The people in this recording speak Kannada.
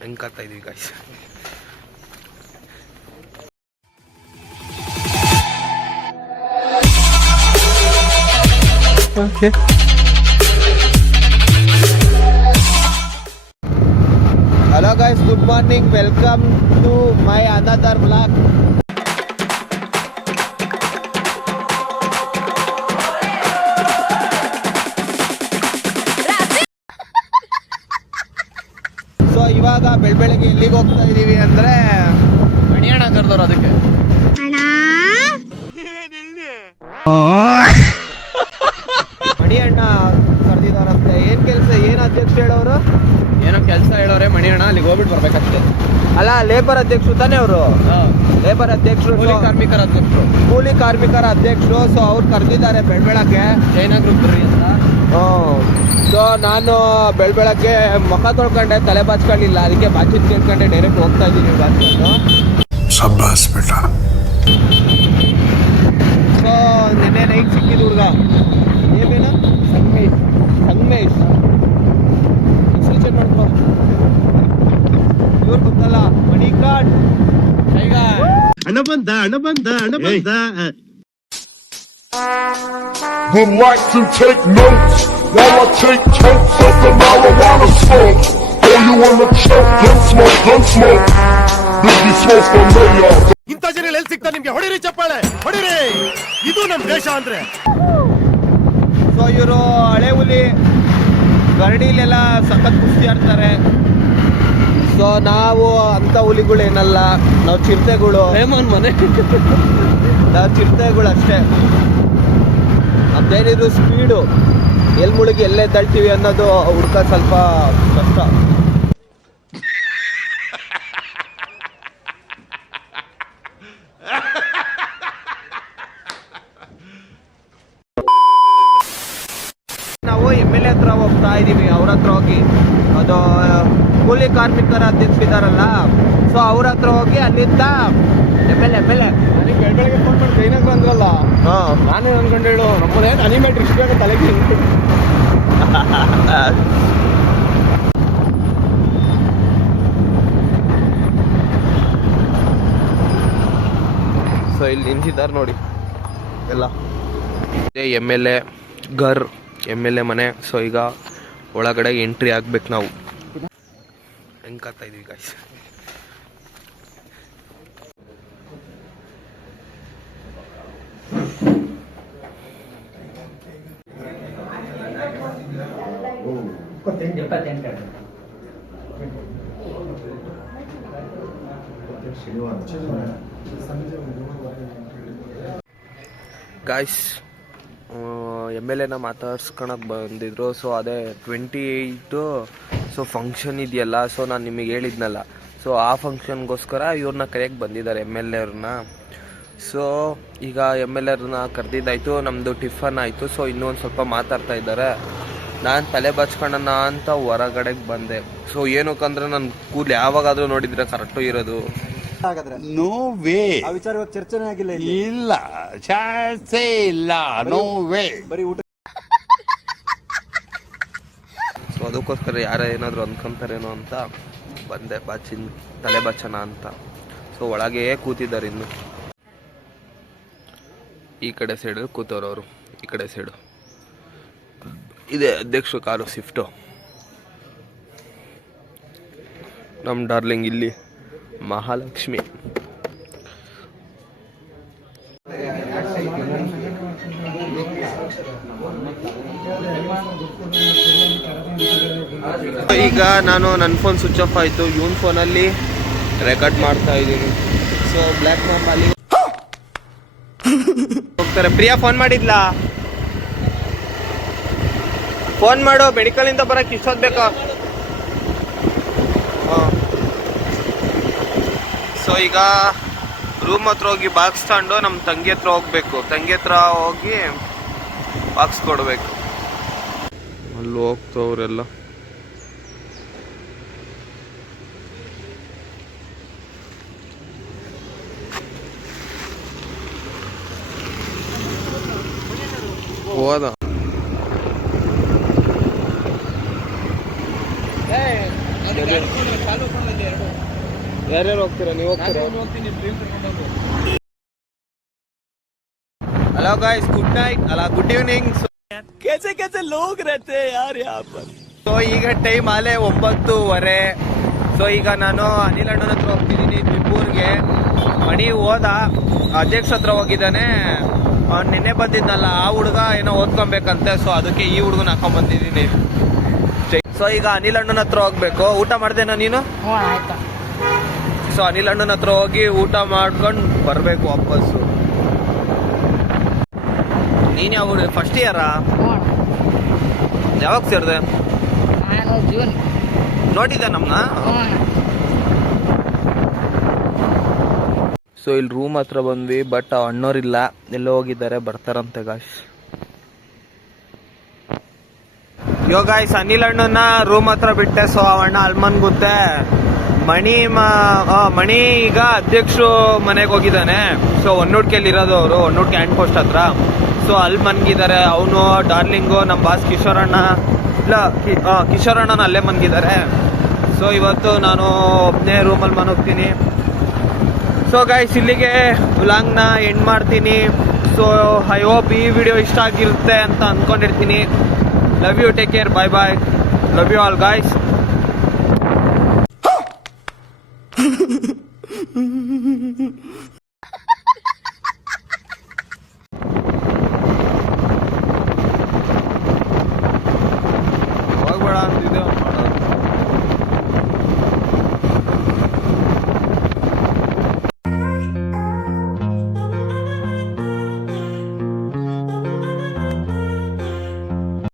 ಹೆಂಗ್ ಕಾತಾ ಇದೀವಿ guys. Okay. Hello guys, good morning. Welcome to my another vlog. So ಇವಾಗ ಬೆಳಗ್ಗೆ ಎಲ್ಲಿಗೆ ಹೋಗ್ತಾ ಇದೀವಿ ಅಂದ್ರೆ ಮಣಿಯಣ್ಣ ಕರೆದವ್ರು ಅದಕ್ಕೆ. ಮಣಿಯಣ್ಣ ಕರೆದಿದಾರಂತೆ. ಏನ್ ಕೆಲಸ, ಏನ್ ಅಧ್ಯಕ್ಷ ಹೇಳೋರು? ಏನೋ ಕೆಲಸ ಹೇಳೋರೆ ಮಣಿಯಣ್ಣ, ಅಲ್ಲಿಗೆ ಹೋಗ್ಬಿಟ್ಟು ಬರ್ಬೇಕಷ್ಟೇ. ಅಲ್ಲ, ಲೇಬರ್ ಅಧ್ಯಕ್ಷರು ತಾನೇ ಅವರು? ಲೇಬರ್ ಅಧ್ಯಕ್ಷರು, ಕಾರ್ಮಿಕರ ಅಧ್ಯಕ್ಷರು, ಕೂಲಿ ಕಾರ್ಮಿಕರ ಅಧ್ಯಕ್ಷರು. ಸೊ ಅವ್ರು ಕರೆದಿದ್ದಾರೆ ಬೆಳಗ್ಗೆ ಚೈನಾ ಗ್ರೂಪ್ ಬರ್ರಿ ಅಂತ. ಸೊ ನಾನು ಬೆಳಗ್ಗೆ ಮುಖ ತೊಳ್ಕೊಂಡೆ, ತಲೆ ಬಾಚ್ಕೊಂಡಿಲ್ಲ, ಅದಕ್ಕೆ ಬಾಚಿದ್ ಕೇಳ್ಕೊಂಡೆ ಡೈರೆಕ್ಟ್ ಹೋಗ್ತಾ ಇದ್ದೀನಿ ಬಾಚ್ಕೊಂಡು. ಸೊ ನಿನ್ನೆ ನೈಟ್ ಸಿಕ್ಕಿದ ಹುಡುಗ ಏನೇನ ಸಂಗಮೇಶ್ ಮಾಡ್ಕೊ. ಇವ್ರು ಗೊತ್ತಲ್ಲ, ಮಣಿಕಾಂಡ್ ಹಣ ಬಂದ. Would like to take notes while I take totes of the marijuana smoke. Throw you in the choke, gun smoke. Biggie smoke from Mayor. ಇಂಥ ಜನ ಎಲ್ಲಿ ಸಿಗ್ತಾ ನಿಮ್ಗೆ? ಹೊಡಿರಿ ಚಪ್ಪಾಳೆ, ಹೊಡಿರಿ. ಇದು ನಮ್ ದೇಶ ಅಂದ್ರೆ. ಸೊ ಇವರು ಹಳೆ ಹುಲಿ ಗರಡಿಲೆಲ್ಲ ಸಖತ್ ಕುಸ್ತಿ ಆಡ್ತಾರೆ. ಸೊ ನಾವು ಅಂತ ಹುಲಿಗಳೇನಲ್ಲ, ನಾವು ಚಿರತೆಗಳು. ಮನೆ ನಾವು ಚಿರತೆಗಳು ಅಷ್ಟೇ. ನಮ್ದೇನಿದ್ರು ಸ್ಪೀಡು, ಎಲ್ಲಿ ಮುಳುಗಿ ಎಲ್ಲೇ ತಳ್ತೀವಿ ಅನ್ನೋದು ಹುಡ್ಕ ಸ್ವಲ್ಪ ಕಷ್ಟ. ನಾವು MLA ಹತ್ರ ಹೋಗ್ತಾ ಇದೀವಿ. ಅವ್ರ ಹತ್ರ ಹೋಗಿ, ಅದು ಕೂಲಿ ಕಾರ್ಮಿಕರ ಅಧ್ಯಕ್ಷರಿದಾರಲ್ಲ, ಸೊ ಅವ್ರ ಹತ್ರ ಹೋಗಿ ಅಲ್ಲಿಂದ MLA ನನಗೆ ಬೆಳಗ್ಗೆ ಫೋನ್ ಮಾಡಿ ಜೈನಾಗ ಬಂದ್ರಲ್ಲ, ನಾನೇ ಅನ್ಕೊಂಡು ಹೇಳು ನಮ್ಮದೇನು ಅನಿಮೇಟ್ ಇಷ್ಟ ಆಗ ತಲೆಗೆ. ಸೊ ಇಲ್ಲಿ ನಿಂತಿದ್ದಾರೆ ನೋಡಿ ಎಲ್ಲ. MLA MLA ಮನೆ. ಸೊ ಈಗ ಒಳಗಡೆ ಎಂಟ್ರಿ ಆಗ್ಬೇಕು ನಾವು. ಹೆಂಗ್ ಕಾತಾ ಇದೀವಿ ಗಾಯ್ಸ್. ಗಾಯ್ಸ್, MLAನ ಮಾತಾಡ್ಸ್ಕೊಳಕ್ಕೆ ಬಂದಿದ್ರು. ಸೊ ಅದೇ 28 ಸೊ ಫಂಕ್ಷನ್ ಇದೆಯಲ್ಲ, ಸೊ ನಾನು ನಿಮಗೆ ಹೇಳಿದ್ನಲ್ಲ, ಸೊ ಆ ಫಂಕ್ಷನ್ಗೋಸ್ಕರ ಇವ್ರನ್ನ ಕರೆಯಕ್ಕೆ ಬಂದಿದ್ದಾರೆ MLA ಅವ್ರನ್ನ. ಸೊ ಈಗ MLA ಅವ್ರನ್ನ ಕರೆದಿದ್ದಾಯಿತು, ನಮ್ಮದು ಟಿಫನ್ ಆಯಿತು. ಸೊ ಇನ್ನೂ ಒಂದು ಸ್ವಲ್ಪ ಮಾತಾಡ್ತಾ ಇದ್ದಾರೆ. ನಾನು ತಲೆ ಬಚ್ಕೊಳ್ಳೋಣ ಅಂತ ಹೊರಗಡೆಗೆ ಬಂದೆ. ಸೊ ಏನಕ್ಕಂದ್ರೆ ನನ್ನ ಕೂದಲು ಯಾವಾಗಾದರೂ ನೋಡಿದರೆ ಕರೆಕ್ಟು ಇರೋದು. No way. ಆ ವಿಚಾರವಾಗಿ ಚರ್ಚೆನೇ ಆಗಿಲ್ಲ. ಇಲ್ಲ, ಚಾನ್ಸೇ ಇಲ್ಲ. No way. ಬರೀ ಊಟ. ಸೊ ಅದಕ್ಕೋಸ್ಕರ ಯಾರ ಏನಾದರೂ ಅಂದ್ಕೊಂತಾರೇನೋ ಅಂತ ಬಂದೆ, ತಲೆ ಬಚ್ಚನ ಅಂತ. ಸೊ ಒಳಗೆ ಕೂತಿದ್ದಾರೆ ಇನ್ನು. ಈ ಕಡೆ ಸೈಡು ಕೂತವ್ರವರು, ಈ ಕಡೆ ಸೈಡು ಇದೆ ಅಧ್ಯಕ್ಷ ಕಾರು ಸ್ವಿಫ್ಟು. ನಮ್ಮ ಡಾರ್ಲಿಂಗ್ ಇಲ್ಲಿ ಮಹಾಲಕ್ಷ್ಮಿ. ಈಗ ನಾನು ನನ್ನ ಫೋನ್ ಸ್ವಿಚ್ ಆಫ್ ಆಯಿತು, ಇವನ್ ಫೋನಲ್ಲಿ ರೆಕಾರ್ಡ್ ಮಾಡ್ತಾ ಇದ್ದೀನಿ. ಸೊ ಬ್ಲ್ಯಾಕ್ ಮ್ಯಾಪ್ ಅಲ್ಲಿ ಹೋಗ್ತಾರೆ. ಪ್ರಿಯಾ ಫೋನ್ ಮಾಡಿದ್ಲಾ? ಫೋನ್ ಮಾಡು, ಮೆಡಿಕಲಿಂದ ಬರೋಕ್ಕೆ ಇಷ್ಟೊತ್ತು ಬೇಕಾ? ಹಾಂ. ಸೊ ಈಗ ರೂಮ್ ಹತ್ರ ಹೋಗಿ ಬಾಕ್ಸ್ ತಗೊಂಡು ನಮ್ಮ ತಂಗಿ ಹತ್ರ ಹೋಗ್ಬೇಕು. ತಂಗಿ ಹತ್ರ ಹೋಗಿ ಬಾಕ್ಸ್ ಕೊಡಬೇಕು. ಅಲ್ಲಿ ಹೋಗ್ತವ್ರೆಲ್ಲ. ಹೋದ ಯಾರ್ಯಾರು ಹೋಗ್ತೀರಾ? ನೀವು ಹೋಗ್ತೀರಾ? हेलो गाइस, गुड नाइट अला गुड इवनिंग. कैसे कैसे लोग रहते हैं यार यहाँ पर. ಸೊ ಈಗ ಟೈಮ್ ಆಲೆ 9:30. ಸೊ ಈಗ ನಾನು ಅನಿಲ್ ಅಣ್ಣನ ಹತ್ರ ಹೋಗ್ತಿದ್ದೀನಿ ಬಿಬ್ಬೂರ್ಗೆ. ಮಣಿ ಹೋದ, ಅಧ್ಯಕ್ಷ ಹತ್ರ ಹೋಗಿದ್ದಾನೆ. ಅವ್ನು ನಿನ್ನೆ ಬಂದಿದ್ನಲ್ಲ, ಆ ಹುಡುಗ ಏನೋ ಓದ್ಕೊಬೇಕಂತೆ. ಸೊ ಅದಕ್ಕೆ ಈ ಹುಡುಗನ ಹಾಕೊಂಡ್ ಬಂದಿದ್ದೀನಿ. ಸೊ ಈಗ ಅನಿಲ್ ಅಣ್ಣನ ಹತ್ರ ಹೋಗ್ಬೇಕು. ಊಟ ಮಾಡ್ದೇನಾ ನೀನು? ಸೊ ಅನಿಲ್ ಅಣ್ಣನ ಹತ್ರ ಹೋಗಿ ಊಟ ಮಾಡ್ಕೊಂಡು ಬರ್ಬೇಕು ವಾಪಸ್ಸು. ನೀನ್ ಯಾವ ಫಸ್ಟ್ ಇಯರಾ? ಯಾವಾಗ ಸೇರಿದೆ? ಜೂನ್. ನೋಡಿದ್ದೆ ನಮ್ಮನ್ನ? ಸೊ ಇಲ್ಲಿ ರೂಮ್ ಹತ್ರ ಬಂದ್ವಿ, ಬಟ್ ಅಣ್ಣೋರಿಲ್ಲ, ಎಲ್ಲೋ ಹೋಗಿದ್ದಾರೆ, ಬರ್ತಾರಂತೆ ಗಾಯ್ಸ್. ಯೋ ಗಾಯ್ಸ್, ಅನಿಲ್ ಅಣ್ಣನ ರೂಮ್ ಹತ್ರ ಬಿಟ್ಟೆ. ಸೊ ಅಣ್ಣ ಅಲ್ಮನ್ ಗುತ್ತೆ. ಮಣಿ ಈಗ ಅಧ್ಯಕ್ಷರು ಮನೆಗೆ ಹೋಗಿದ್ದಾನೆ. ಸೊ ಹೊನ್ನೂಡ್ಕೆಯಲ್ಲಿ ಇರೋದು ಅವರು, ಹೊನ್ನೂಡ್ಕೆ ಹ್ಯಾಂಡ್ ಪೋಸ್ಟ್ ಹತ್ರ. ಸೊ ಅಲ್ಲಿ ಮನ್ಗಿದ್ದಾರೆ ಅವನು, ಡಾರ್ಲಿಂಗು, ನಮ್ಮ ಬಾಸ್ ಕಿಶೋರಣ್ಣ, ಇಲ್ಲ ಕಿಶೋರಣ್ಣನ ಅಲ್ಲೇ ಮನ್ಗಿದ್ದಾರೆ. ಸೊ ಇವತ್ತು ನಾನು ಒಬ್ಬನೇ ರೂಮಲ್ಲಿ ಮನೋಗ್ತೀನಿ. ಸೊ ಗೈಸ್, ಇಲ್ಲಿಗೆ ವ್ಲಾಗ್ನ ಎಂಡ್ ಮಾಡ್ತೀನಿ. ಸೊ ಐ ಹೋಪ್ ಈ ವಿಡಿಯೋ ಇಷ್ಟ ಆಗಿರುತ್ತೆ ಅಂತ ಅಂದ್ಕೊಂಡಿರ್ತೀನಿ. Love you, take care, bye bye, love you all guys.